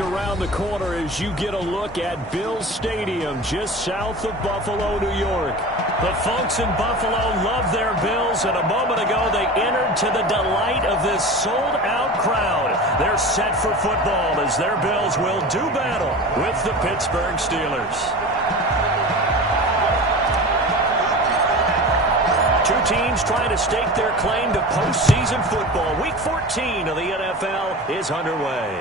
Around the corner as you get a look at Bills Stadium just south of Buffalo, New York. The folks in Buffalo love their Bills, and a moment ago they entered to the delight of this sold-out crowd. They're set for football as their Bills will do battle with the Pittsburgh Steelers. Two teams trying to stake their claim to postseason football. Week 14 of the NFL is underway.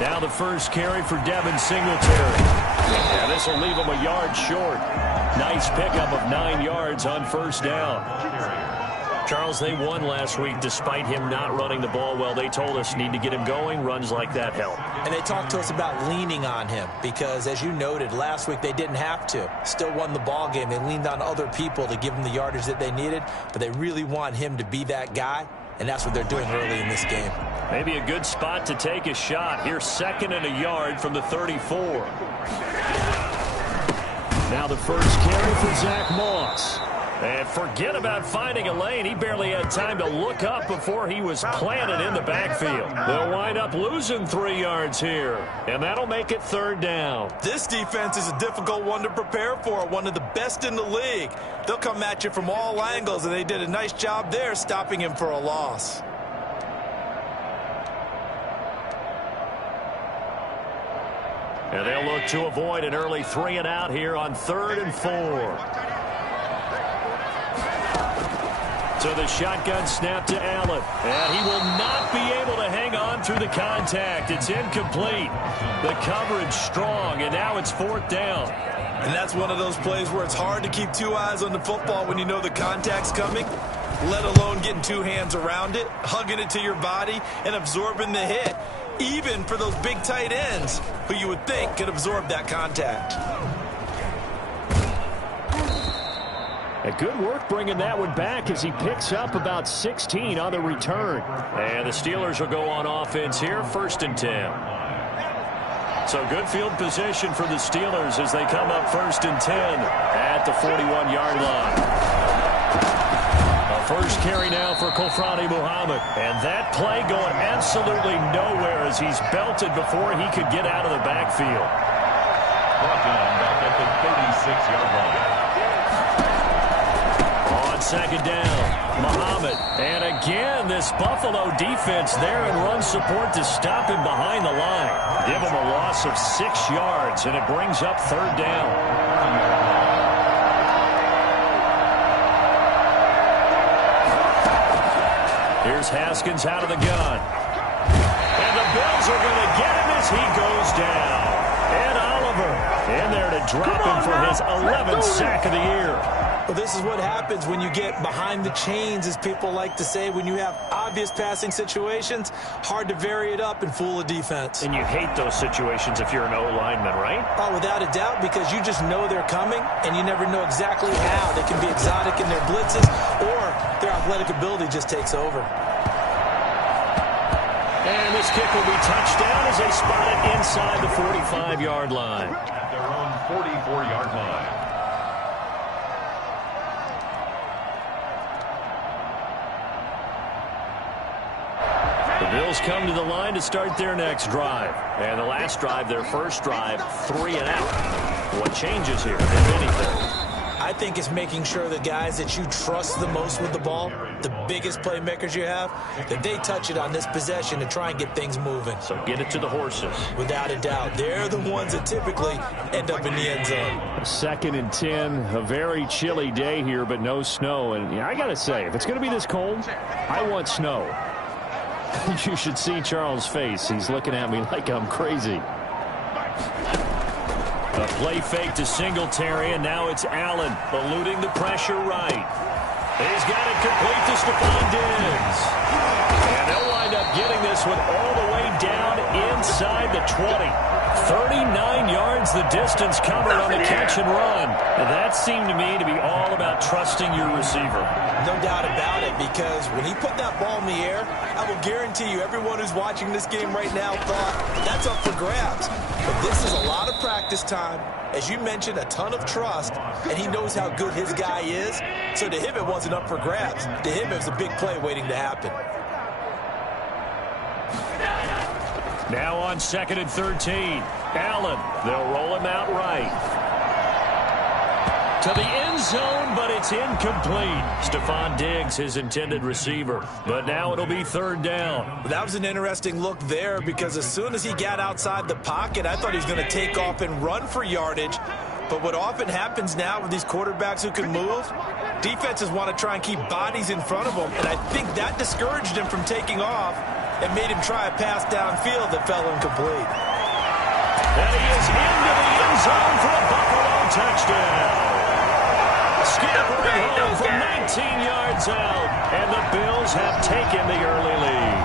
Now the first carry for Devin Singletary. And this will leave him a yard short. Nice pickup of 9 yards on first down. Charles, they won last week despite him not running the ball well. They told us need to get him going. Runs like that help. And they talked to us about leaning on him because, as you noted, last week they didn't have to. Still won the ball game. They leaned on other people to give them the yardage that they needed, but they really want him to be that guy, and that's what they're doing early in this game. Maybe a good spot to take a shot. Here's 2nd and a yard from the 34. Now the first carry for Zach Moss. And forget about finding a lane. He barely had time to look up before he was planted in the backfield. They'll wind up losing 3 yards here, and that'll make it 3rd down. This defense is a difficult one to prepare for, one of the best in the league. They'll come at you from all angles, and they did a nice job there stopping him for a loss. And they'll look to avoid an early 3 and out here on 3rd and 4. So the shotgun snap to Allen. And he will not be able to hang on through the contact. It's incomplete. The coverage strong, and now it's 4th down. And that's one of those plays where it's hard to keep 2 eyes on the football when you know the contact's coming, let alone getting 2 hands around it, hugging it to your body, and absorbing the hit, even for those big tight ends who you would think could absorb that contact. A good work bringing that one back as he picks up about 16 on the return. And the Steelers will go on offense here, 1st and 10. So good field position for the Steelers as they come up 1st and 10 at the 41-yard line. A first carry now for Kofrani Muhammad. And that play going absolutely nowhere as he's belted before he could get out of the backfield. Brought down back at the 36-yard line. 2nd down, Muhammad. And again, this Buffalo defense there in run support to stop him behind the line. Give him a loss of 6 yards, and it brings up 3rd down. Here's Haskins out of the gun. And the Bills are going to get him as he goes down. And Oliver in there to drop him for his 11th sack of the year. Well, this is what happens when you get behind the chains, as people like to say. When you have obvious passing situations, hard to vary it up and fool a defense. And you hate those situations if you're an O-lineman, right? Oh, without a doubt, because you just know they're coming, and you never know exactly how. They can be exotic in their blitzes, or their athletic ability just takes over. And this kick will be touchdown as they spot it inside the 45-yard line. At their own 44-yard line. The Bills come to the line to start their next drive. And the last drive, their first drive, 3 and out. What changes here, if anything? I think it's making sure the guys that you trust the most with the ball, the biggest playmakers you have, that they touch it on this possession to try and get things moving. So get it to the horses. Without a doubt. They're the ones that typically end up in the end zone. 2nd and 10, a very chilly day here, but no snow. And I got to say, if it's going to be this cold, I want snow. You should see Charles' face. He's looking at me like I'm crazy. A play fake to Singletary, and now it's Allen eluding the pressure right. He's got it complete to Stephon Diggs. And they'll wind up getting this one all the way down inside the 20. 39 yards the distance covered on the catch and run. And that seemed to me to be all about trusting your receiver. No doubt about it, because when he put that ball in the air, I will guarantee you everyone who's watching this game right now thought that's up for grabs. But this is a lot of practice time. As you mentioned, a ton of trust, and he knows how good his guy is. So to him, it wasn't up for grabs. To him, it was a big play waiting to happen. Now on 2nd and 13. Allen, they'll roll him out right. To the end zone, but it's incomplete. Stephon Diggs, his intended receiver. But now it'll be 3rd down. That was an interesting look there, because as soon as he got outside the pocket, I thought he was going to take off and run for yardage. But what often happens now with these quarterbacks who can move, defenses want to try and keep bodies in front of them. And I think that discouraged him from taking off and made him try a pass downfield that fell incomplete. And he is into the end zone for a Buffalo touchdown. Scampering home from 19 yards out, and the Bills have taken the early lead.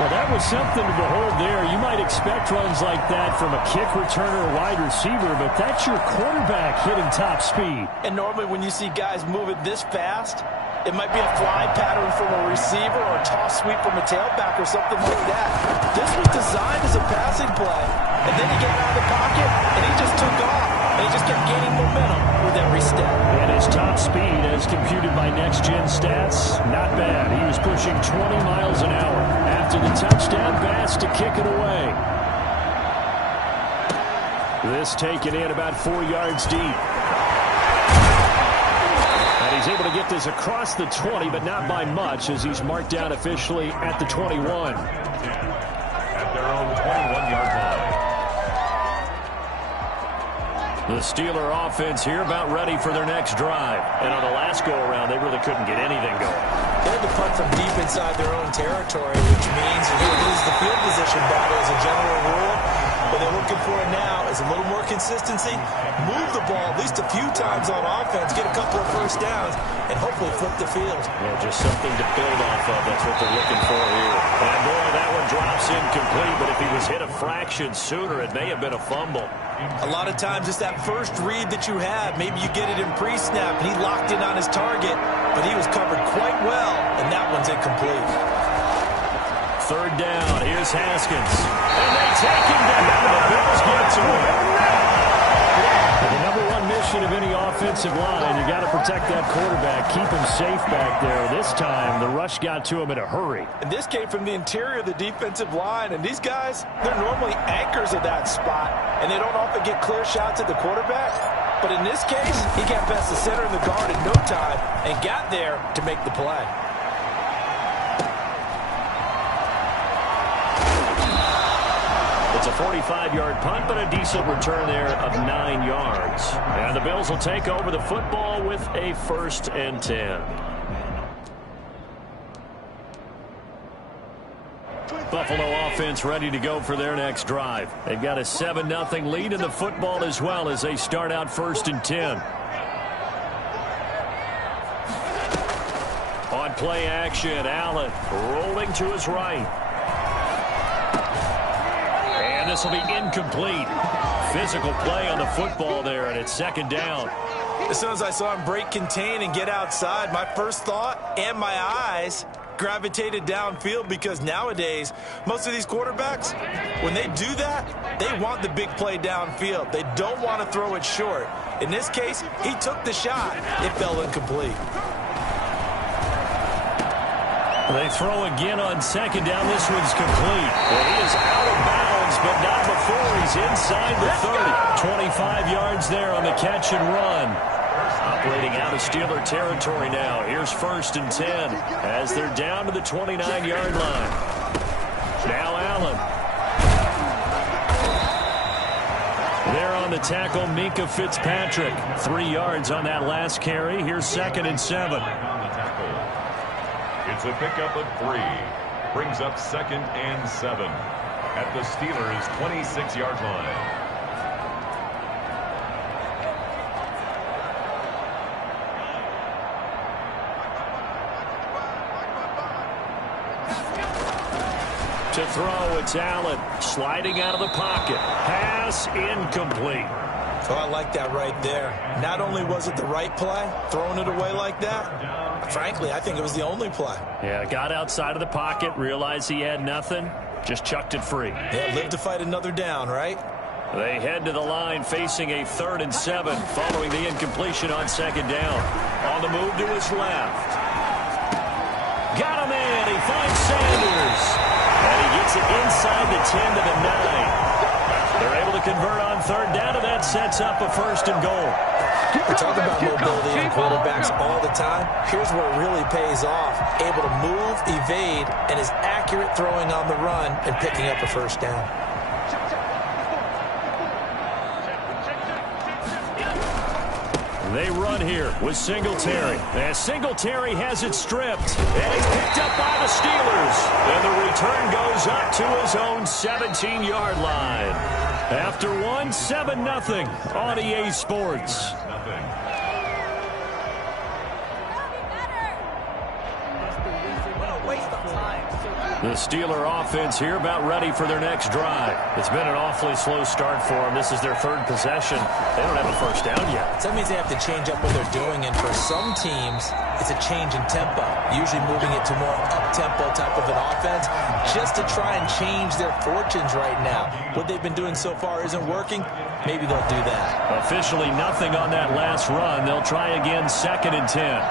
Well, that was something to behold there. You might expect runs like that from a kick returner or wide receiver, but that's your quarterback hitting top speed. And normally when you see guys move it this fast, it might be a fly pattern from a receiver or a toss sweep from a tailback or something like that. This was designed as a passing play, and then he got out of the pocket, and he just took off, and he just kept gaining momentum with every step. And his top speed, as computed by next-gen stats, not bad. He was pushing 20 miles an hour after the touchdown pass to kick it away. This taken in about 4 yards deep. And he's able to get this across the 20, but not by much, as he's marked down officially at the 21. At their own 21-yard line. The Steeler offense here about ready for their next drive. And on the last go-around, they really couldn't get anything going. They had to punt from deep inside their own territory, which means you're going to lose the field position battle as a general rule. What they're looking for now is a little more consistency, move the ball at least a few times on offense, get a couple of first downs, and hopefully flip the field. Yeah, just something to build off of. That's what they're looking for here. And boy, that one drops incomplete, but if he was hit a fraction sooner, it may have been a fumble. A lot of times it's that first read that you have. Maybe you get it in pre-snap, and he locked in on his target, but he was covered quite well, and that one's incomplete. 3rd down. Here's Haskins. And they take him down. The Bills get to him. The number one mission of any offensive line, you got to protect that quarterback, keep him safe back there. This time, the rush got to him in a hurry. And this came from the interior of the defensive line, and these guys, they're normally anchors of that spot, and they don't often get clear shots at the quarterback. But in this case, he got past the center of the guard in no time and got there to make the play. It's a 45-yard punt, but a decent return there of 9 yards. And the Bills will take over the football with a 1st and 10. Buffalo offense ready to go for their next drive. They've got a 7-0 lead in the football as well as they start out 1st and 10. On play action, Allen rolling to his right. And this will be incomplete. Physical play on the football there, and it's 2nd down. As soon as I saw him break contain and get outside, my first thought and my eyes gravitated downfield, because nowadays, most of these quarterbacks, when they do that, they want the big play downfield. They don't want to throw it short. In this case, he took the shot. It fell incomplete. They throw again on 2nd down. This one's complete. And he is out of bounds, but not before he's inside the 30. 25 yards there on the catch and run. Operating out of Steeler territory now. Here's 1st and 10 as they're down to the 29-yard line. Now Allen. There on the tackle, Minkah Fitzpatrick. 3 yards on that last carry. Here's 2nd and 7. It's a pickup of 3. Brings up 2nd and 7 at the Steelers' 26-yard line. To throw, it's Allen sliding out of the pocket. Pass incomplete. Oh, I like that right there. Not only was it the right play, throwing it away like that, frankly, I think it was the only play. Yeah, got outside of the pocket, realized he had nothing, just chucked it free. Yeah, live to fight another down, right? They head to the line facing a 3rd and 7 following the incompletion on 2nd down. On the move to his left. Got him in. He finds Sanders. And he gets it inside the 10 to the 9. They're able to convert on 3rd down, and that sets up a 1st and goal. We talk about mobility in quarterbacks all the time. Here's where it really pays off. Able to move, evade, and is accurate throwing on the run and picking up a 1st down. They run here with Singletary. And Singletary has it stripped. And it's picked up by the Steelers. And the return goes up to his own 17-yard line. After 7-0 on EA Sports. The Steeler offense here about ready for their next drive. It's been an awfully slow start for them. This is their 3rd possession. They don't have a 1st down yet. So that means they have to change up what they're doing, and for some teams, it's a change in tempo, usually moving it to more up-tempo type of an offense just to try and change their fortunes right now. What they've been doing so far isn't working. Maybe they'll do that. Officially nothing on that last run. They'll try again 2nd and 10.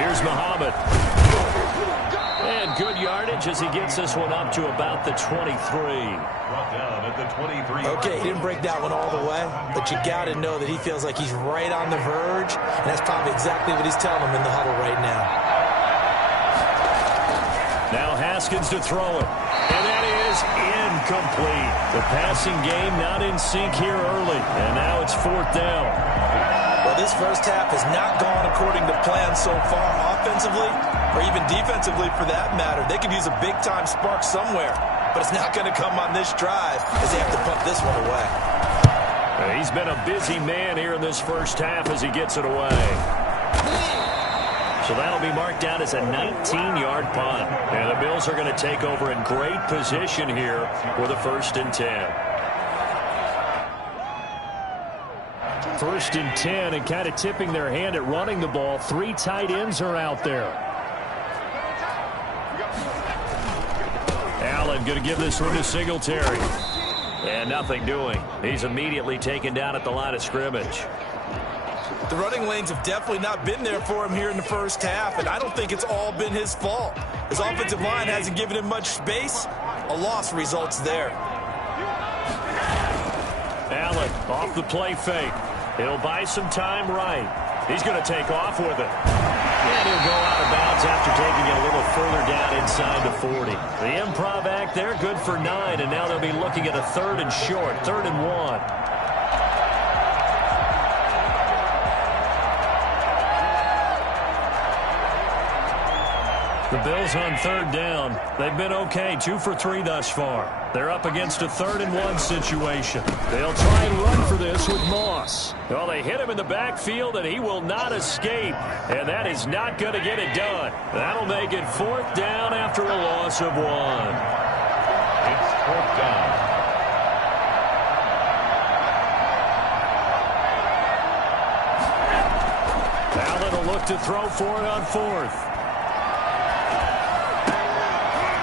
Here's Muhammad. And good yardage as he gets this one up to about the 23. Okay, he didn't break that one all the way, but you got to know that he feels like he's right on the verge, and that's probably exactly what he's telling him in the huddle right now. Now Haskins to throw it, and that is incomplete. The passing game not in sync here early, and now it's 4th down. Well, this first half has not gone according to plan so far offensively, or even defensively for that matter. They could use a big-time spark somewhere, but it's not going to come on this drive as they have to punt this one away. He's been a busy man here in this first half as he gets it away. So that'll be marked down as a 19-yard punt. And the Bills are going to take over in great position here with a 1st and 10. 1st and 10, and kind of tipping their hand at running the ball. 3 tight ends are out there. Allen going to give this one to Singletary. And nothing doing. He's immediately taken down at the line of scrimmage. The running lanes have definitely not been there for him here in the first half, and I don't think it's all been his fault. His offensive line hasn't given him much space. A loss results there. Allen off the play fake. He'll buy some time right. He's going to take off with it. And he'll go out of bounds after taking it a little further down inside the 40. The improv act there, good for 9, and now they'll be looking at a 3rd and short, 3rd and 1. The Bills on 3rd down. They've been okay, 2 for 3 thus far. They're up against a 3rd and 1 situation. They'll try and run for this with Moss. Well, they hit him in the backfield, and he will not escape. And that is not going to get it done. That'll make it 4th down after a loss of 1. It's 4th down. Allen will look to throw for it on 4th.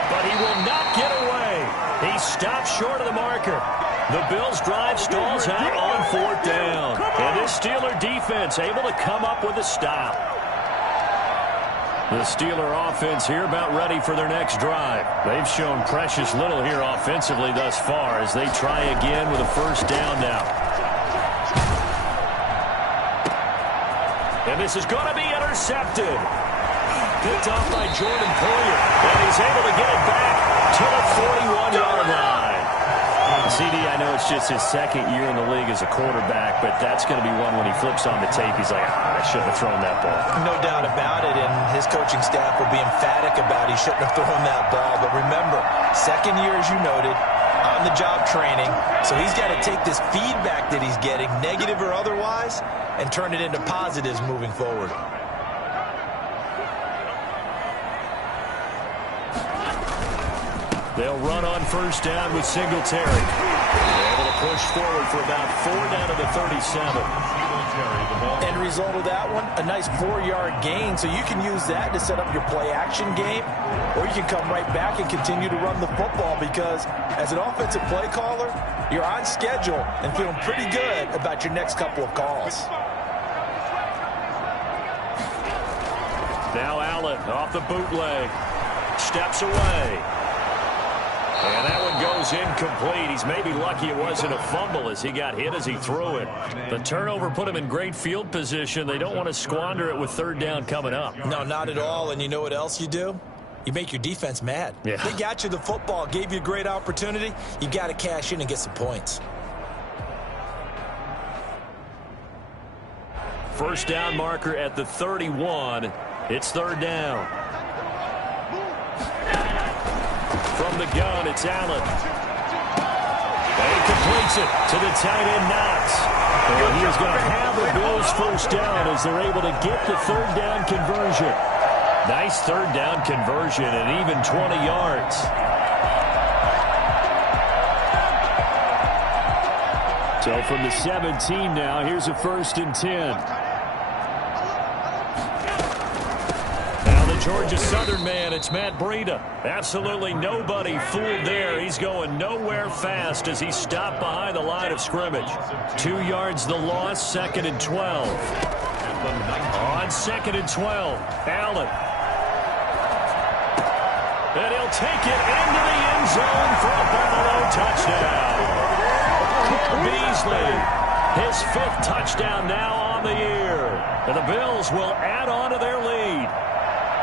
But he will not get away. He stops short of the marker. The Bills' drive stalls out on 4th down. And this Steeler defense able to come up with a stop. The Steeler offense here about ready for their next drive. They've shown precious little here offensively thus far as they try again with a 1st down now. And this is going to be intercepted. Picked off by Jordan Poyer. And he's able to get it back to the 41-yard line. CD, I know it's just his 2nd year in the league as a quarterback, but that's going to be one when he flips on the tape. He's like, I shouldn't have thrown that ball. No doubt about it, and his coaching staff will be emphatic about he shouldn't have thrown that ball. But remember, 2nd year, as you noted, on-the-job training. So he's got to take this feedback that he's getting, negative or otherwise, and turn it into positives moving forward. They'll run on first down with Singletary. They're able to push forward for about 4 down to the 37. End result of that one, a nice 4-yard gain, so you can use that to set up your play-action game, or you can come right back and continue to run the football because as an offensive play caller, you're on schedule and feeling pretty good about your next couple of calls. Now Allen off the bootleg. Steps away. And that one goes incomplete. He's maybe lucky it wasn't a fumble as he got hit as he threw it. The turnover put him in great field position. They don't want to squander it with third down coming up. No, not at all. And you know what else you do? You make your defense mad. Yeah. They got you the football, gave you a great opportunity. You got to cash in and get some points. First down marker at the 31. It's third down. From the gun, it's Allen. And he completes it to the tight end, Knox. And he is going to have the Bills first down as they're able to get the third down conversion. Nice third down conversion and even 20 yards. So from the 17 now, here's a 1st and 10. Georgia Southern man, it's Matt Breida. Absolutely nobody fooled there. He's going nowhere fast as he stopped behind the line of scrimmage. 2 yards the loss, 2nd and 12. On 2nd and 12, Allen. And he'll take it into the end zone for a Buffalo touchdown. Beasley, his 5th touchdown now on the year. And the Bills will add on to their lead.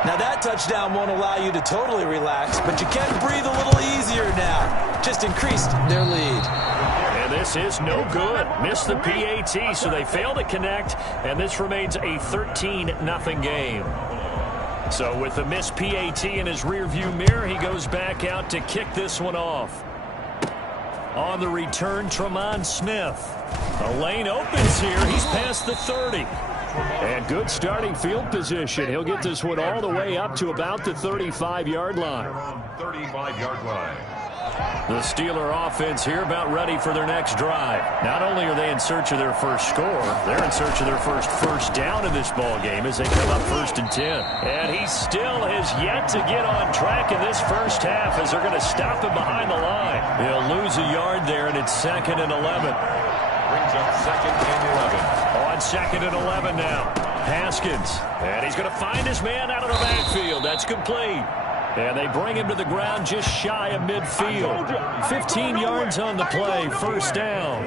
Now that touchdown won't allow you to totally relax, but you can breathe a little easier now. Just increased their lead. And this is no good. Missed the PAT, so they fail to connect, and this remains a 13-0 game. So with the missed PAT in his rearview mirror, he goes back out to kick this one off. On the return, Tremont Smith. A lane opens here. He's past the 30. And good starting field position. He'll get this one all the way up to about the 35-yard line. 35-yard line. The Steeler offense here about ready for their next drive. Not only are they in search of their first score, they're in search of their first down in this ball game as they come up 1st and 10. And he still has yet to get on track in this first half as they're going to stop him behind the line. He'll lose a yard there, and it's 2nd and 11. Brings up 2nd and 11. On 2nd and 11 now. Haskins. And he's going to find his man out of the backfield. That's complete. And they bring him to the ground just shy of midfield. 15 yards on the play. First down.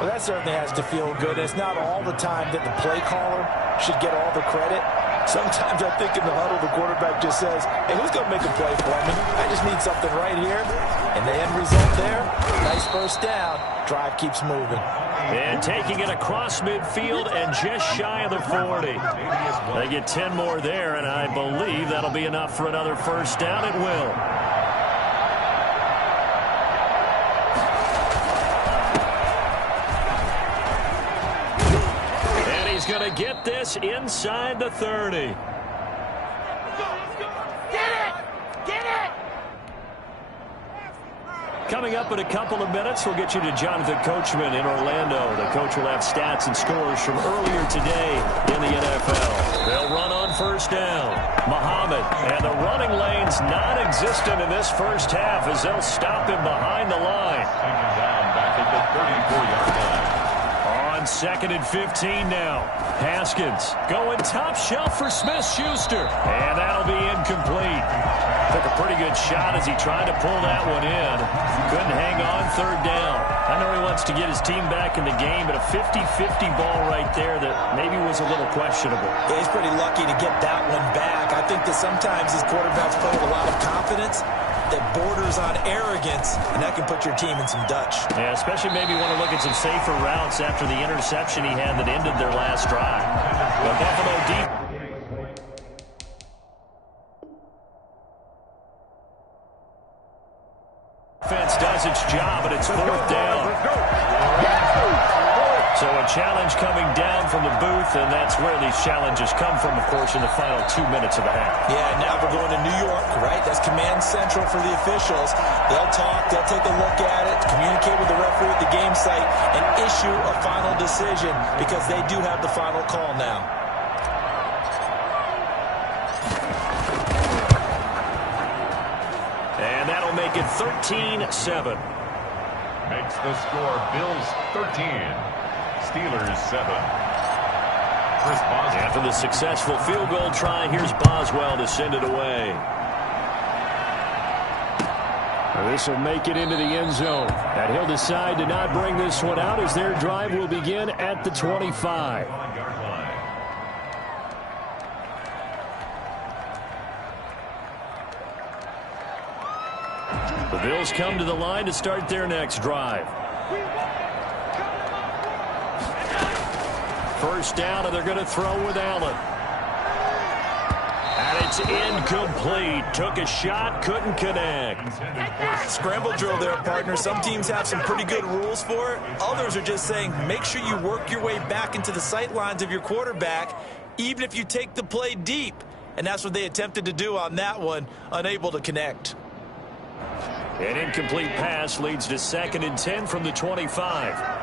Well, that certainly has to feel good. It's not all the time that the play caller should get all the credit. Sometimes I think in the huddle, the quarterback just says, hey, who's going to make a play for me? I just need something right here. And the end result there, nice first down. Drive keeps moving. And taking it across midfield and just shy of the 40. They get 10 more there, and I believe that'll be enough for another first down. It will. And he's going to get this inside the 30. Coming up in a couple of minutes, we'll get you to Jonathan Coachman in Orlando. The coach will have stats and scores from earlier today in the NFL. They'll run on first down. Muhammad, and the running lane's non-existent in this first half as they'll stop him behind the line. Taken down back at the 34-yard line. On 2nd and 15 now. Haskins going top shelf for Smith-Schuster. And that'll be incomplete. Took a pretty good shot as he tried to pull that one in. Couldn't hang on, third down. I know he wants to get his team back in the game, but a 50-50 ball right there that maybe was a little questionable. Yeah, he's pretty lucky to get that one back. I think that sometimes these quarterbacks play with a lot of confidence that borders on arrogance, and that can put your team in some Dutch. Yeah, especially maybe want to look at some safer routes after the interception he had that ended their last drive. The Buffalo deep. Defense does its job, and it's 4th down. So a challenge coming down from the booth, and that's where these challenges come from, of course, in the final 2 minutes of the half. Yeah, now we're going to New York, right? That's command central for the officials. They'll talk, they'll take a look at it, communicate with the referee at the game site, and issue a final decision because they do have the final call now. And that'll make it 13-7. Makes the score Bills 13, Steelers 7. Chris Boswell. After the successful field goal try, here's Boswell to send it away. This will make it into the end zone. And he'll decide to not bring this one out as their drive will begin at the 25. The Bills come to the line to start their next drive. First down, and they're going to throw with Allen. And it's incomplete. Took a shot, couldn't connect. Scramble drill there, partner. Some teams have some pretty good rules for it. Others are just saying make sure you work your way back into the sight lines of your quarterback, even if you take the play deep. And that's what they attempted to do on that one, unable to connect. An incomplete pass leads to 2nd and 10 from the 25.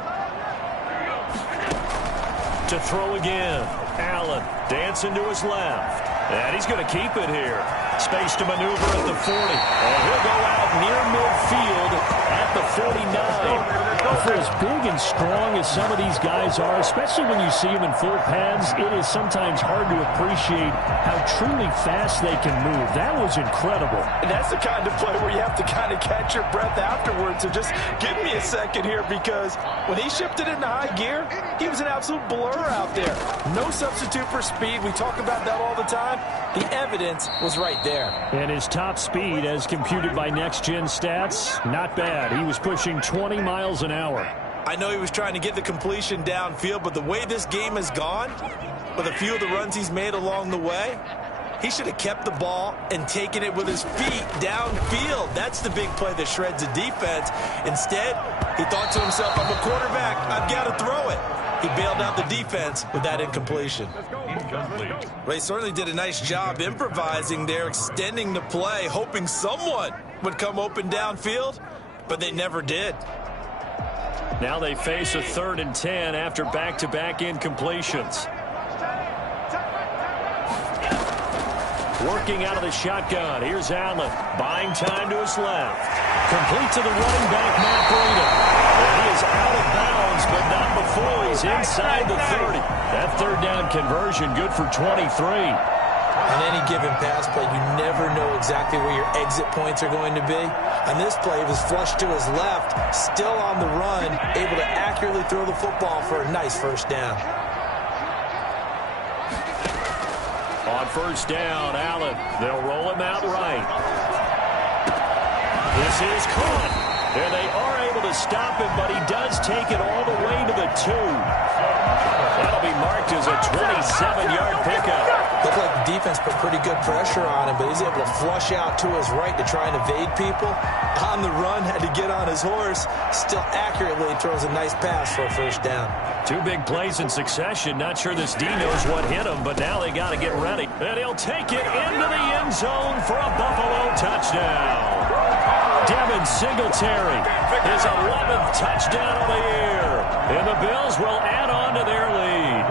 To throw again. Allen dancing to his left. And he's going to keep it here. Space to maneuver at the 40. And he'll go out near midfield at the 49. For as big and strong as some of these guys are, especially when you see them in full pads, it is sometimes hard to appreciate how truly fast they can move. That was incredible. And that's the kind of play where you have to kind of catch your breath afterwards. So just give me a second here, because when he shifted into high gear, he was an absolute blur out there. No substitute for speed. We talk about that all the time. The evidence was right there. And his top speed, as computed by Next Gen Stats, not bad. He was pushing 20 miles an hour. I know he was trying to get the completion downfield, but the way this game has gone, with a few of the runs he's made along the way, he should have kept the ball and taken it with his feet downfield. That's the big play that shreds the defense. Instead, he thought to himself, I'm a quarterback, I've got to throw it. He bailed out the defense with that incompletion. Well, he certainly did a nice job improvising there, extending the play, hoping someone would come open downfield, but they never did. Now they face a 3rd and 10 after back-to-back incompletions. Working out of the shotgun. Here's Allen. Buying time to his left. Complete to the running back, Matt Breida. And he is out of bounds, but not before he's inside the 30. That 3rd down conversion good for 23. On any given pass play, you never know exactly where your exit points are going to be. On this play, he was flushed to his left, still on the run, able to accurately throw the football for a nice 1st down. On 1st down, Allen. They'll roll him out right. This is caught. And they are able to stop him, but he does take it all the way to the 2. That'll be marked as a 27-yard pickup. Looked like the defense put pretty good pressure on him, but he's able to flush out to his right to try and evade people. On the run, had to get on his horse. Still accurately throws a nice pass for a 1st down. 2 big plays in succession. Not sure this D knows what hit him, but now they got to get ready. And he'll take it into the end zone for a Buffalo touchdown. Devin Singletary, his 11th touchdown of the year. And the Bills will add on to their lead.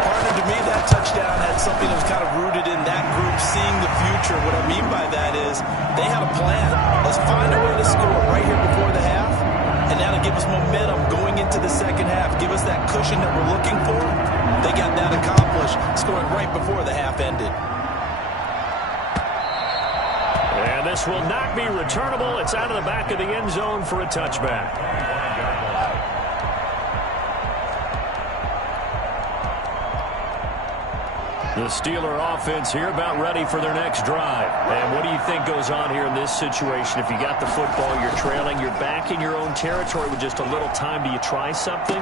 Partner, to me, that touchdown had something that was kind of rooted in that group seeing the future. What I mean by that is they had a plan. Let's find a way to score right here before the half. And that'll give us momentum going into the 2nd half. Give us that cushion that we're looking for. They got that accomplished, scoring right before the half ended. And this will not be returnable. It's out of the back of the end zone for a touchback. The Steeler offense here about ready for their next drive. And what do you think goes on here in this situation? If you got the football, you're trailing, you're back in your own territory with just a little time. Do you try something?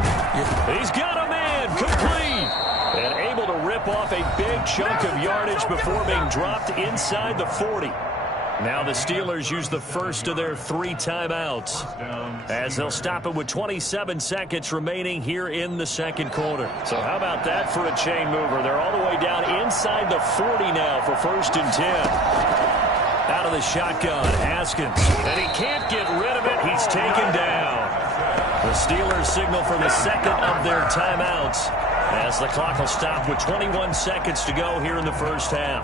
He's got a man, complete. And able to rip off a big chunk of yardage before being dropped inside the 40. Now the Steelers use the first of their 3 timeouts as they'll stop it with 27 seconds remaining here in the second quarter. So how about that for a chain mover? They're all the way down inside the 40 now for 1st and 10. Out of the shotgun, Haskins. And he can't get rid of it. He's taken down. The Steelers signal for the second of their timeouts as the clock will stop with 21 seconds to go here in the first half.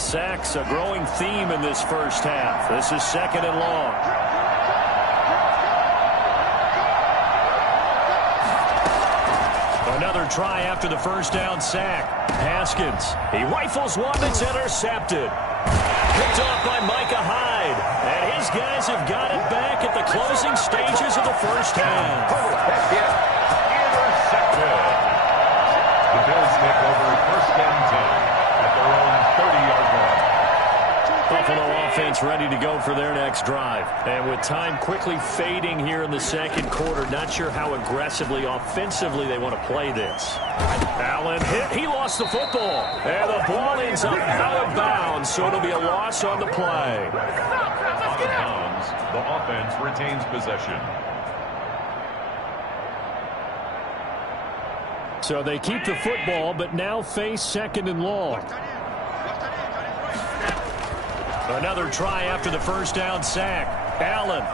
Sacks, a growing theme in this first half. This is 2nd and long. Another try after the first down sack. Haskins, he rifles one that's intercepted. Picked off by Micah Hyde. And his guys have got it back at the closing stages of the first half. Intercepted. The Bills take over 1st and 10 at their own 30-yard line. Buffalo offense ready to go for their next drive. And with time quickly fading here in the second quarter, not sure how aggressively, offensively they want to play this. Allen hit. He lost the football. And the ball ends up out of bounds, so it'll be a loss on the play. Out of bounds, the offense retains possession. So they keep the football, but now face 2nd and long. Another try after the first down sack. Allen.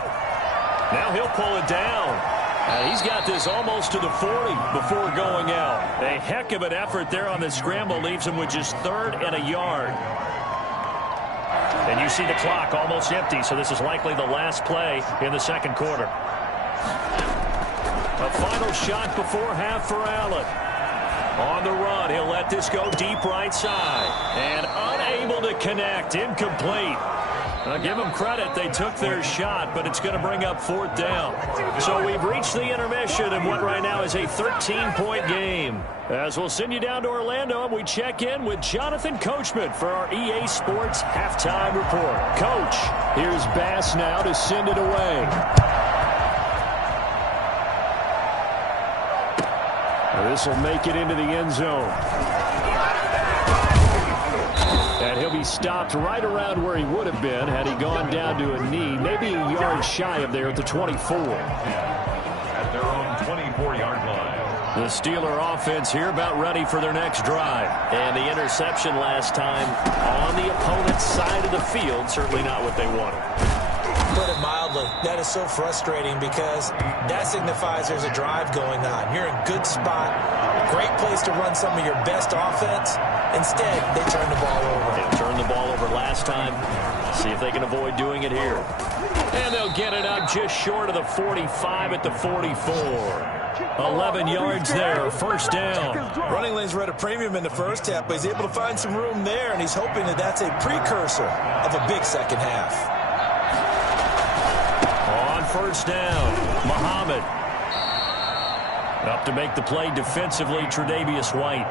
Now he'll pull it down. And he's got this almost to the 40 before going out. A heck of an effort there on the scramble leaves him with just 3rd and a yard. And you see the clock almost empty, so this is likely the last play in the second quarter. A final shot before half for Allen. On the run, he'll let this go deep right side. And unable to connect, incomplete. I'll give them credit, they took their shot, but it's going to bring up 4th down. So we've reached the intermission in what right now is a 13-point game. As we'll send you down to Orlando, and we check in with Jonathan Coachman for our EA Sports Halftime Report. Coach, Here's Bass now to send it away. This will make it into the end zone. And he'll be stopped right around where he would have been had he gone down to a knee, maybe a yard shy of there at the 24. At their own 24-yard line. The Steeler offense here about ready for their next drive. And the interception last time on the opponent's side of the field, certainly not what they wanted. Put it mildly, that is so frustrating because that signifies there's a drive going on. You're in a good spot, great place to run some of your best offense. Instead, they turn the ball over. They turned the ball over last time. See if they can avoid doing it here. And they'll get it up just short of the 45 at the 44. 11 yards there, first down. Running lanes were at a premium in the first half, but he's able to find some room there, and he's hoping that that's a precursor of a big second half. On first down, Muhammad. Up to make the play defensively, Tre'Davious White.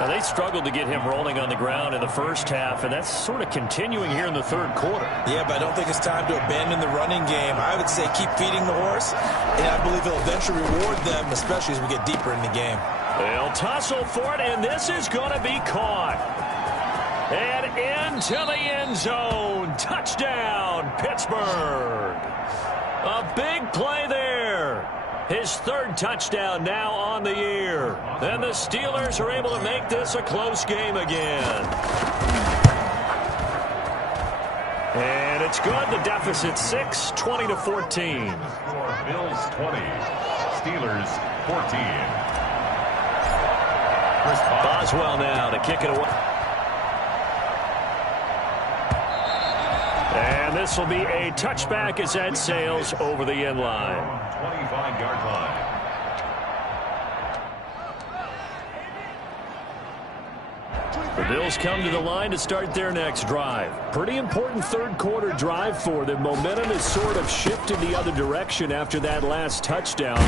Now, they struggled to get him rolling on the ground in the first half, and that's sort of continuing here in the third quarter. Yeah, but I don't think it's time to abandon the running game. I would say keep feeding the horse, and I believe it'll eventually reward them, especially as we get deeper in the game. They'll tussle for it, and this is going to be caught. And into the end zone. Touchdown, Pittsburgh. A big play there. His 3rd touchdown now on the year. And the Steelers are able to make this a close game again. And it's good. The deficit 6, 20-14. Bills 20, Steelers 14. Chris Boswell now to kick it away. And this will be a touchback as that sails over the end line. 25-yard line. The Bills come to the line to start their next drive. Pretty important third quarter drive for them. Momentum has sort of shifted the other direction after that last touchdown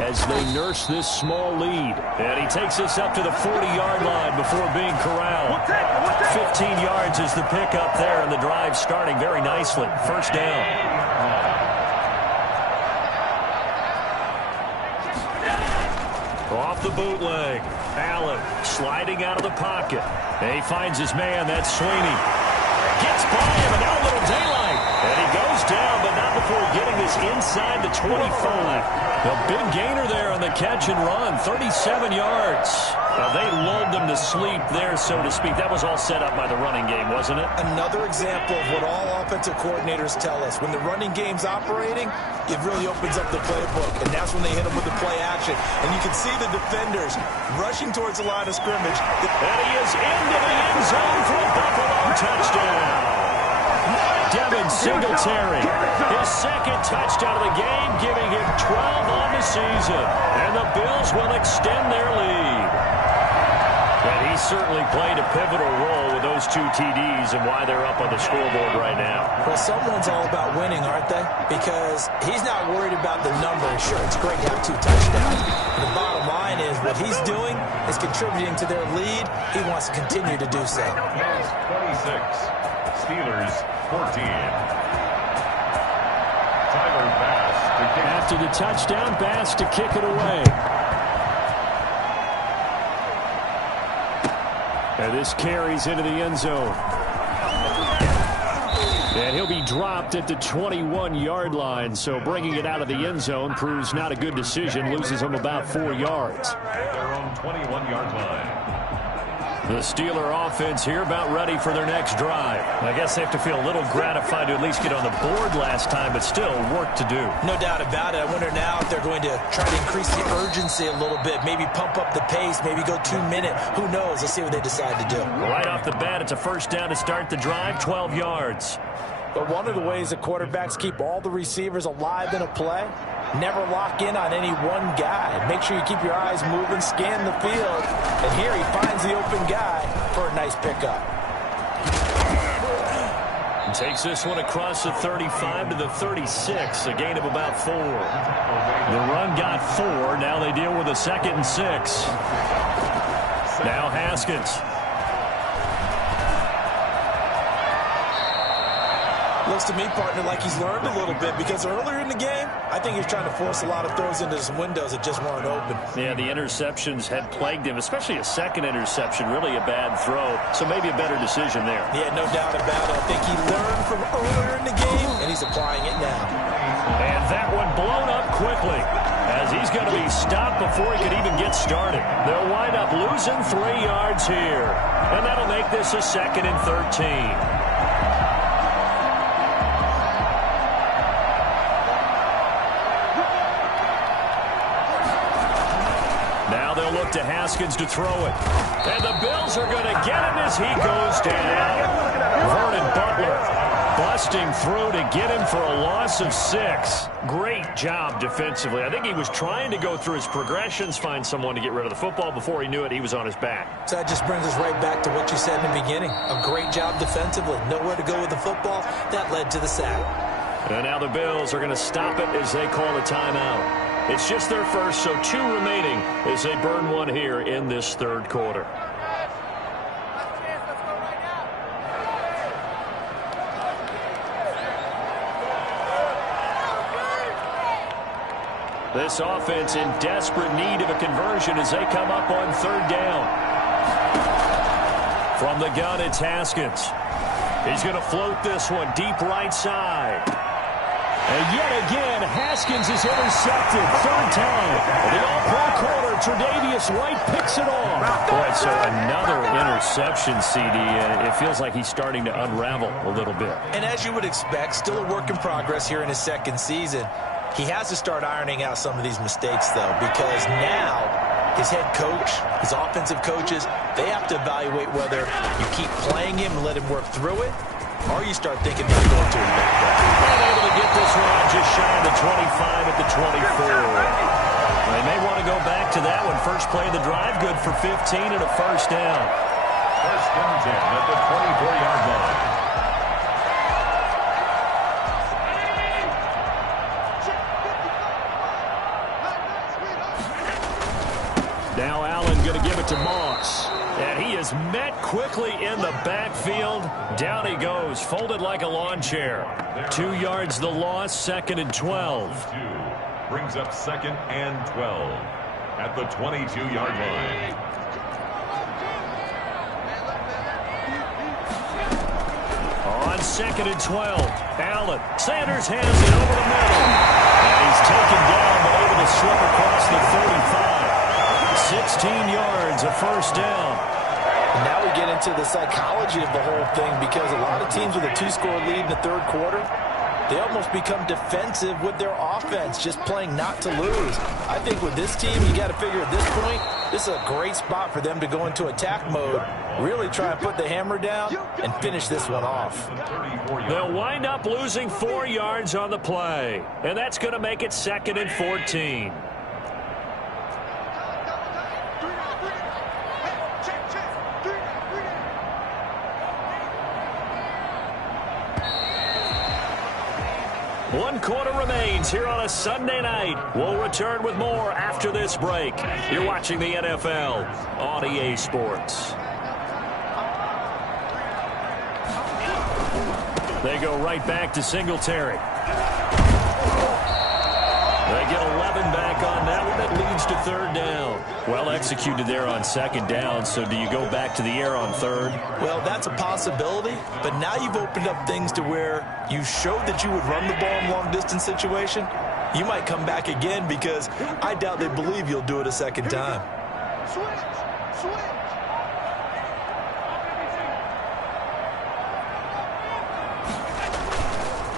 as they nurse this small lead. And he takes this up to the 40-yard line before being corralled. 15 yards is the pickup there, and the drive starting very nicely. First down. Off the bootleg. Allen sliding out of the pocket. And he finds his man. That's Sweeney. Gets by him, and now a little daylight. And he goes down, but not before getting this inside the 25. A big gainer there on the catch and run, 37 yards. Now, they lulled them to sleep there, so to speak. That was all set up by the running game, wasn't it? Another example of what all offensive coordinators tell us. When the running game's operating, it really opens up the playbook, and that's when they hit them with the play action. And you can see the defenders rushing towards the line of scrimmage. And he is into the end zone for a Buffalo touchdown. Devin Singletary, his second touchdown of the game, giving him 12 on the season. And the Bills will extend their lead. And he certainly played a pivotal role with those 2 TDs and why they're up on the scoreboard right now. Well, someone's all about winning, aren't they? Because he's not worried about the numbers. Sure, it's great to have 2 touchdowns. But the bottom line is what he's doing is contributing to their lead. He wants to continue to do so. 26, Steelers 14. Tyler Bass to kick. After the touchdown, Bass to kick it away. And this carries into the end zone. And he'll be dropped at the 21-yard line. So bringing it out of the end zone proves not a good decision. Loses him about 4 yards. Their own 21-yard line. The Steeler offense here about ready for their next drive. I guess they have to feel a little gratified to at least get on the board last time, but still work to do. No doubt about it. I wonder now if they're going to try to increase the urgency a little bit, maybe pump up the pace, maybe go 2-minute. Who knows? Let's see what they decide to do. Right off the bat, it's a first down to start the drive, 12 yards. But one of the ways the quarterbacks keep all the receivers alive in a play, never lock in on any one guy. Make sure you keep your eyes moving, scan the field. And here he finds the open guy for a nice pickup. Takes this one across the 35 to the 36, a gain of about 4. The run got 4. Now they deal with a 2nd and 6. Now Haskins. Looks to me, partner, like he's learned a little bit because earlier in the game, I think he was trying to force a lot of throws into some windows that just weren't open. Yeah, the interceptions had plagued him, especially a second interception, really a bad throw. So maybe a better decision there. Yeah, no doubt about it. I think he learned from earlier in the game, and he's applying it now. And that one blown up quickly as he's going to be stopped before he could even get started. They'll wind up losing 3 yards here. And that'll make this a 2nd and 13. Look to Haskins to throw it. And the Bills are going to get him as he goes down. Vernon Butler busting through to get him for a loss of 6. Great job defensively. I think he was trying to go through his progressions, find someone to get rid of the football. Before he knew it, he was on his back. So that just brings us right back to what you said in the beginning. A great job defensively. Nowhere to go with the football. That led to the sack. And now the Bills are going to stop it as they call a timeout. It's just their first, so 2 remaining as they burn one here in this 3rd quarter. This offense in desperate need of a conversion as they come up on 3rd down. From the gun, it's Haskins. He's going to float this one deep right side. And yet again, Haskins is intercepted. 3rd time. The all-pro corner, Tre'Davious White picks it off. Boy, so another interception, CD, and it feels like he's starting to unravel a little bit. And as you would expect, still a work in progress here in his 2nd season. He has to start ironing out some of these mistakes, though, because now his head coach, his offensive coaches, they have to evaluate whether you keep playing him and let him work through it, or you start thinking about going to him back there. And able to get this one just shy of the 25 at the 24. They may want to go back to that one. First play of the drive, good for 15 and a first down. 1st and 10 at the 24-yard line. Now Allen going to give it to Moss. And he is met quickly in the backfield. Down he goes, folded like a lawn chair. 2 yards the loss, 2nd and 12. Brings up 2nd and 12 at the 22-yard line. On 2nd and 12, Allen. Sanders has it over the middle. And he's taken down, but able to slip across the 35. 16 yards, a first down. And now we get into the psychology of the whole thing, because a lot of teams with a 2-score lead in the third quarter, they almost become defensive with their offense, just playing not to lose. I think with this team, you got to figure at this point, this is a great spot for them to go into attack mode, really try and put the hammer down and finish this one off. They'll wind up losing 4 yards on the play, and that's going to make it 2nd and 14. One quarter remains here on a Sunday night. We'll return with more after this break. You're watching the NFL on EA Sports. They go right back to Singletary. They get 11 back on that one. That leads to 3rd down. Well executed there on 2nd down, so do you go back to the air on 3rd? Well, that's a possibility, but now you've opened up things to where you showed that you would run the ball in long-distance situation. You might come back again, because I doubt they believe you'll do it a 2nd time.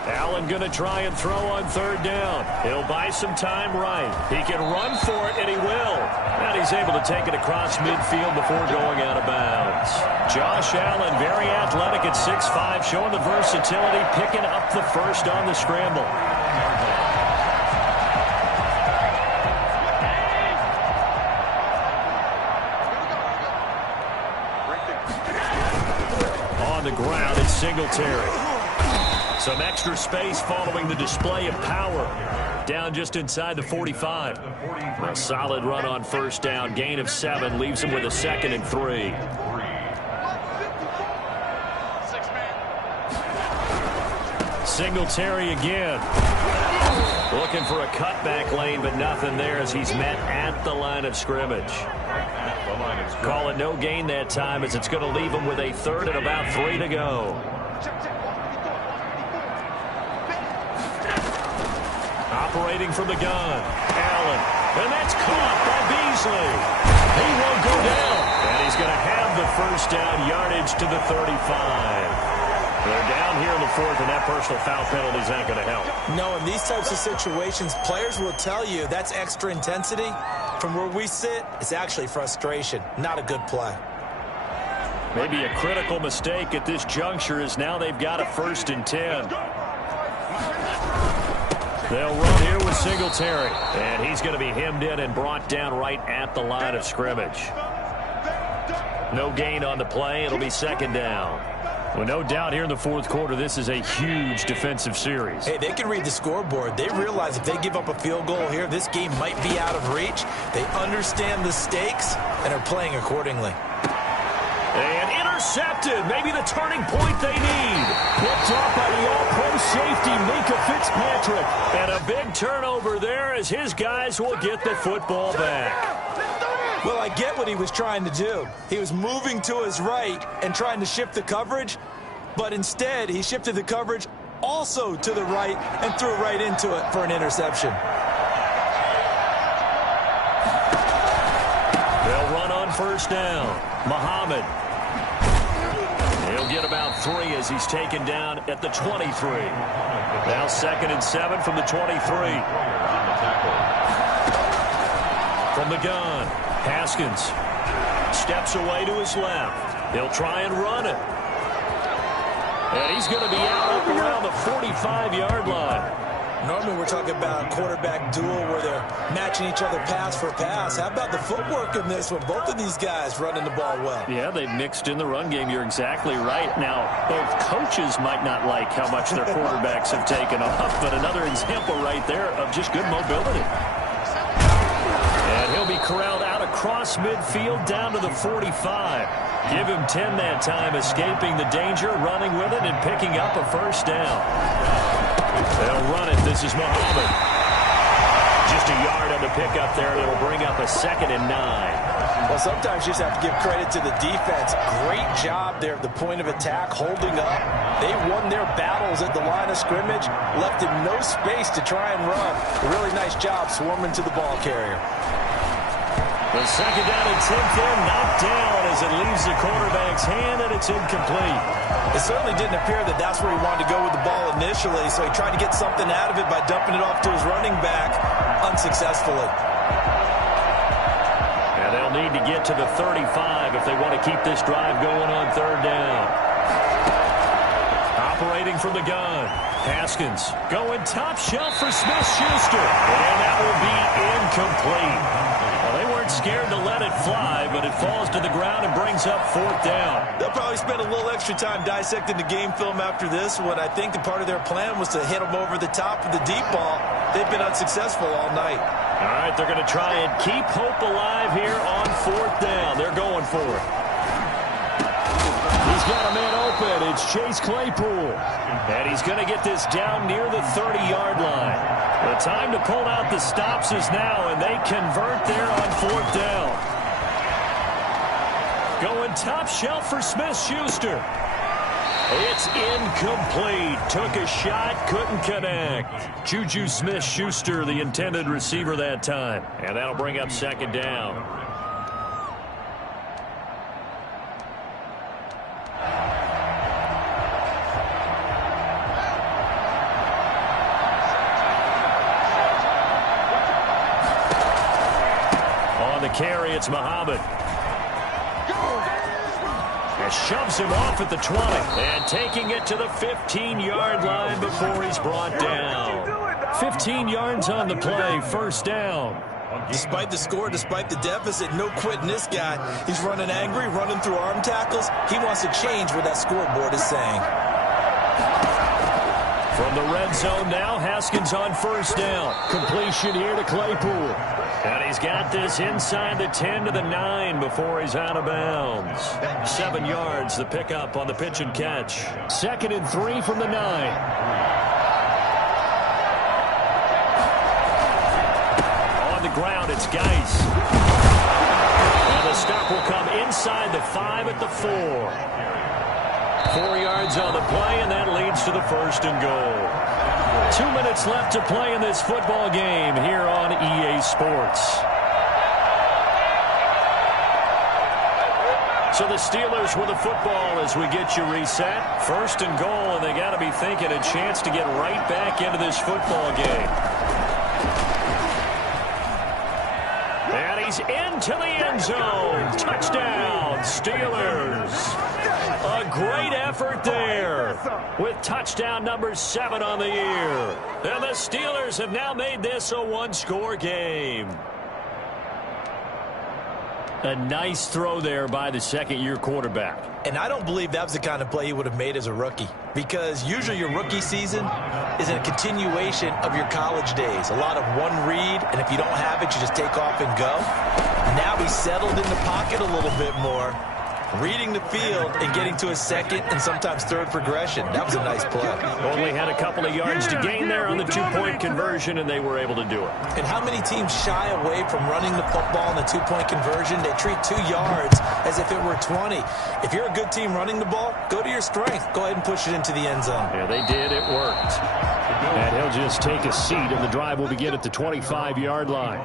Allen going to try and throw on 3rd down. He'll buy some time right. He can run for it, and he will. And he's able to take it across midfield before going out of bounds. Josh Allen, very athletic at 6'5", showing the versatility, picking up the first on the scramble. On the ground, it's Singletary. Some extra space following the display of power. Down just inside the 45. A solid run on 1st down. Gain of 7 leaves him with a 2nd and 3. Singletary again. Looking for a cutback lane, but nothing there as he's met at the line of scrimmage. Call it no gain that time, as it's going to leave him with a 3rd and about 3 to go. Operating from the gun, Allen, and that's caught by Beasley. He won't go down, and he's going to have the first down, yardage to the 35. They're down here in the 4th, and that personal foul penalty is not going to help. No, in these types of situations, players will tell you that's extra intensity. From where we sit, it's actually frustration, not a good play. Maybe a critical mistake at this juncture, is now they've got a 1st and 10. They'll run here with Singletary, and he's going to be hemmed in and brought down right at the line of scrimmage. No gain on the play. It'll be 2nd down. Well, no doubt here in the 4th quarter, this is a huge defensive series. Hey, they can read the scoreboard. They realize if they give up a field goal here, this game might be out of reach. They understand the stakes and are playing accordingly. And intercepted. Maybe the turning point they need. Picked off by the all-pro safety, Minka Fitzpatrick. And a big turnover there, as his guys will get the football back. Well, I get what he was trying to do. He was moving to his right and trying to shift the coverage, but instead he shifted the coverage also to the right and threw right into it for an interception. They'll run on 1st down. Muhammad. He'll get about 3 as he's taken down at the 23. Now 2nd and 7 from the 23. From the gun, Haskins steps away to his left. He'll try and run it. And he's going to be out up around the 45-yard line. Normally we're talking about a quarterback duel where they're matching each other pass for pass. How about the footwork in this one? Both of these guys running the ball well. Yeah, they've mixed in the run game. You're exactly right. Now, both coaches might not like how much their quarterbacks have taken off, but another example right there of just good mobility. And he'll be corralled out across midfield down to the 45. Give him 10 that time, escaping the danger, running with it, and picking up a 1st down. They'll run it. This is Muhammad. Just a yard on the pickup there, and it'll bring up a 2nd and 9. Well, sometimes you just have to give credit to the defense. Great job there at the point of attack, holding up. They won their battles at the line of scrimmage, left him no space to try and run. A really nice job swarming to the ball carrier. The second down attempt there knocked down as it leaves the quarterback's hand, and it's incomplete. It certainly didn't appear that that's where he wanted to go with the ball initially, so he tried to get something out of it by dumping it off to his running back unsuccessfully. And they'll need to get to the 35 if they want to keep this drive going on third down. Operating from the gun, Haskins going top shelf for Smith-Schuster, and that will be incomplete. Well, they weren't scared to let it fly, but it falls to the ground and brings up fourth down. They'll probably spend a little extra time dissecting the game film after this one. I think the part of their plan was to hit them over the top of the deep ball. They've been unsuccessful all night. All right, they're going to try and keep hope alive here on fourth down. They're going for it. He's got a man open. It's Chase Claypool. And he's going to get this down near the 30-yard line. The time to pull out the stops is now, and they convert there on fourth down. Going top shelf for Smith-Schuster. It's incomplete. Took a shot, couldn't connect. Juju Smith-Schuster, the intended receiver that time. And that'll bring up second down. On the carry, it's Muhammad. And shoves him off at the 20. And taking it to the 15-yard line before he's brought down. 15 yards on the play, first down. Despite the score, despite the deficit, no quitting this guy. He's running angry, running through arm tackles. He wants to change what that scoreboard is saying. From the red zone now, Haskins on first down. Completion here to Claypool. And he's got this inside the 10 to the 9 before he's out of bounds. 7 yards, the pickup on the pitch and catch. 2nd and 3 from the 9. On the ground, it's Geis. And the stop will come inside the 5 at the 4. 4 yards on the play, and that leads to the 1st and goal. 2 minutes left to play in this football game here on EA Sports. So the Steelers with the football as we get you reset. 1st and goal, and they got to be thinking a chance to get right back into this football game. And he's into the end zone. Touchdown, Steelers. A great effort there with touchdown number 7 on the year. And the Steelers have now made this a one-score game. A nice throw there by the second-year quarterback. And I don't believe that was the kind of play he would have made as a rookie, because usually your rookie season is a continuation of your college days. A lot of one read, and if you don't have it, you just take off and go. Now he's settled in the pocket a little bit more, reading the field and getting to a second and sometimes third progression. That was a nice play. Only had a couple of yards to gain there on the two-point conversion, and they were able to do it. And how many teams shy away from running the football in the two-point conversion? They treat 2 yards as if it were 20. If you're a good team running the ball, go to your strength. Go ahead and push it into the end zone. Yeah, they did. It worked. And he'll just take a seat, and the drive will begin at the 25-yard line.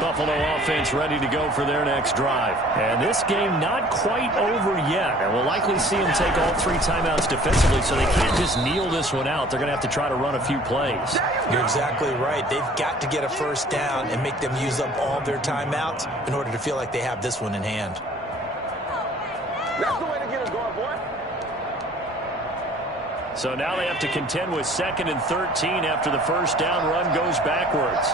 Buffalo offense ready to go for their next drive. And this game not quite over yet. And we'll likely see them take all 3 timeouts defensively, so they can't just kneel this one out. They're going to have to try to run a few plays. You're exactly right. They've got to get a first down and make them use up all their timeouts in order to feel like they have this one in hand. That's the way to get it going, boy. So now they have to contend with 2nd and 13 after the first down run goes backwards.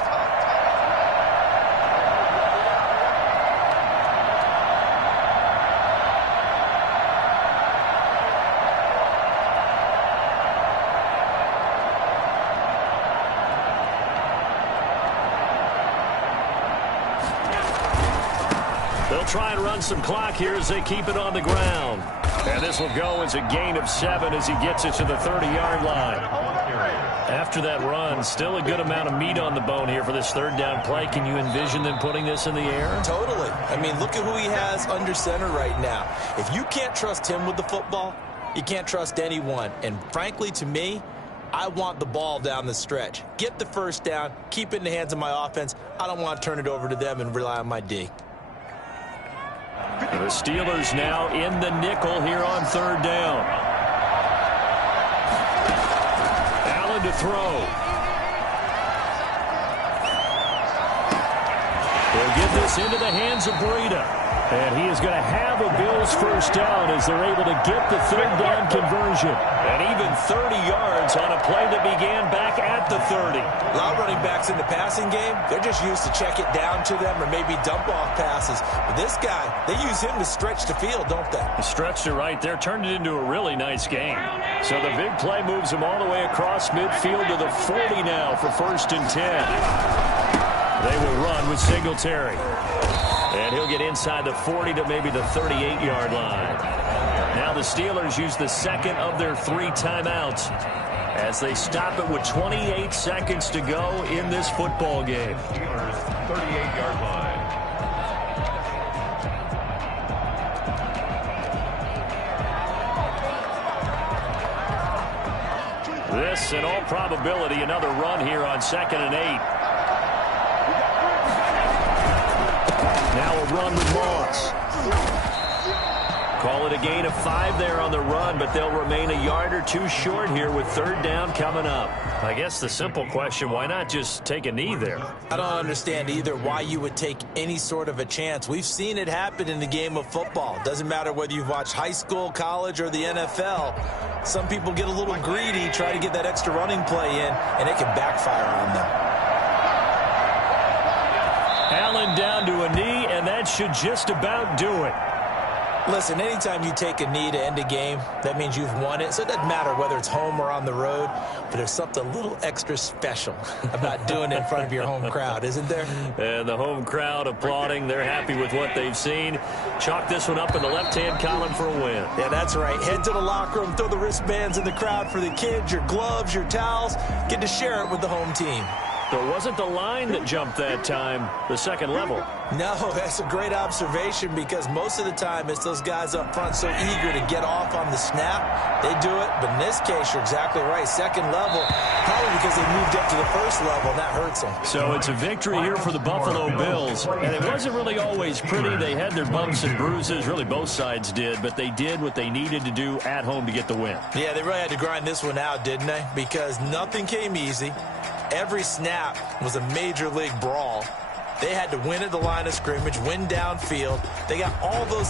They'll try and run some clock here as they keep it on the ground. And this will go as a gain of 7 as he gets it to the 30-yard line. After that run, still a good amount of meat on the bone here for this third down play. Can you envision them putting this in the air? Totally. I mean, look at who he has under center right now. If you can't trust him with the football, you can't trust anyone. And frankly, to me, I want the ball down the stretch. Get the first down, keep it in the hands of my offense. I don't want to turn it over to them and rely on my D. The Steelers now in the nickel here on third down. Allen to throw. They'll get this into the hands of Breida. And he is going to have a Bills first down as they're able to get the third down conversion. And even 30 yards on a play that began back at the 30. A lot of running backs in the passing game, they're just used to check it down to them or maybe dump off passes. But this guy, they use him to stretch the field, don't they? Stretched it right there, turned it into a really nice game. So the big play moves him all the way across midfield to the 40 now for 1st and 10. They will run with Singletary. And he'll get inside the 40 to maybe the 38-yard line. Now the Steelers use the second of their 3 timeouts as they stop it with 28 seconds to go in this football game. Steelers, 38-yard line. This, in all probability, another run here on 2nd and 8. Now a run with Moss. Call it a gain of 5 there on the run, but they'll remain a yard or 2 short here with third down coming up. I guess the simple question, why not just take a knee there? I don't understand either why you would take any sort of a chance. We've seen it happen in the game of football. Doesn't matter whether you've watched high school, college, or the NFL. Some people get a little greedy, try to get that extra running play in, and it can backfire on them. Allen down to a knee, and that should just about do it. Listen, anytime you take a knee to end a game, that means you've won it. So it doesn't matter whether it's home or on the road, but there's something a little extra special about doing it in front of your home crowd, isn't there? And the home crowd applauding. They're happy with what they've seen. Chalk this one up in the left-hand column for a win. Yeah, that's right. Head to the locker room, throw the wristbands in the crowd for the kids, your gloves, your towels. Get to share it with the home team. So it wasn't the line that jumped that time, the second level. No, that's a great observation because most of the time it's those guys up front so eager to get off on the snap. They do it, but in this case, you're exactly right. Second level, probably because they moved up to the first level, and that hurts them. So it's a victory here for the Buffalo Bills, and it wasn't really always pretty. They had their bumps and bruises, really both sides did, but they did what they needed to do at home to get the win. Yeah, they really had to grind this one out, didn't they? Because nothing came easy. Every snap was a major league brawl. They had to win at the line of scrimmage, win downfield. They got all those